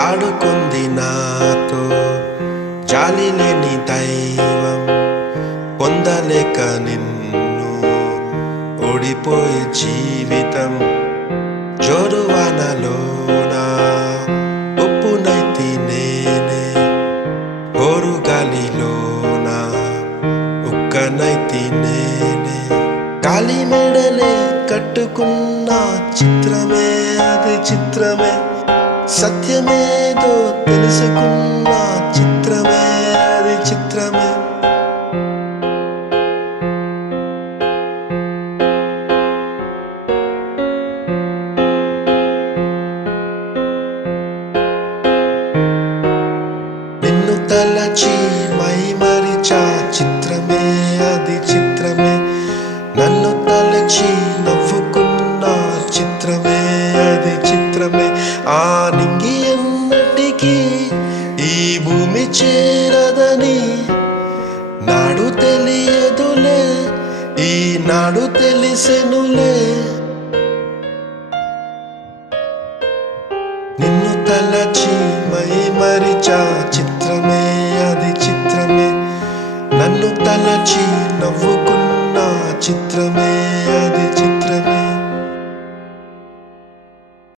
ఆడుకుంది నాతో జాలి లేని దైవం, పొందలేక నిన్ను ఓడిపోయే జీవితం. జోరువానలోన ఉప్పునైతి నేనే, హోరుగాలిలోన ఉక్కనైతి నేనే. కాలి మెడలే కట్టుకున్న చిత్రమే అది చిత్రమే, సత్యమేదో తెలుసుకున్న చిత్రమే అది చిత్రమే. నిన్ను తలచి మైమరిచా చిత్రమే అది చిత్రమే, నన్ను తలచి నవ్వుకున్న చిత్రమే అది చిత్రమే. ఆ నింగి ఎన్నటికీ ఈ భూమి చేరదని నాడు తెలియదులే, ఈనాడు తెలిసెనులే. నిన్ను తలచి మైమరిచా చిత్రమే అది చిత్రమే, నన్ను తలచి నవ్వుకున్న చిత్రమే అది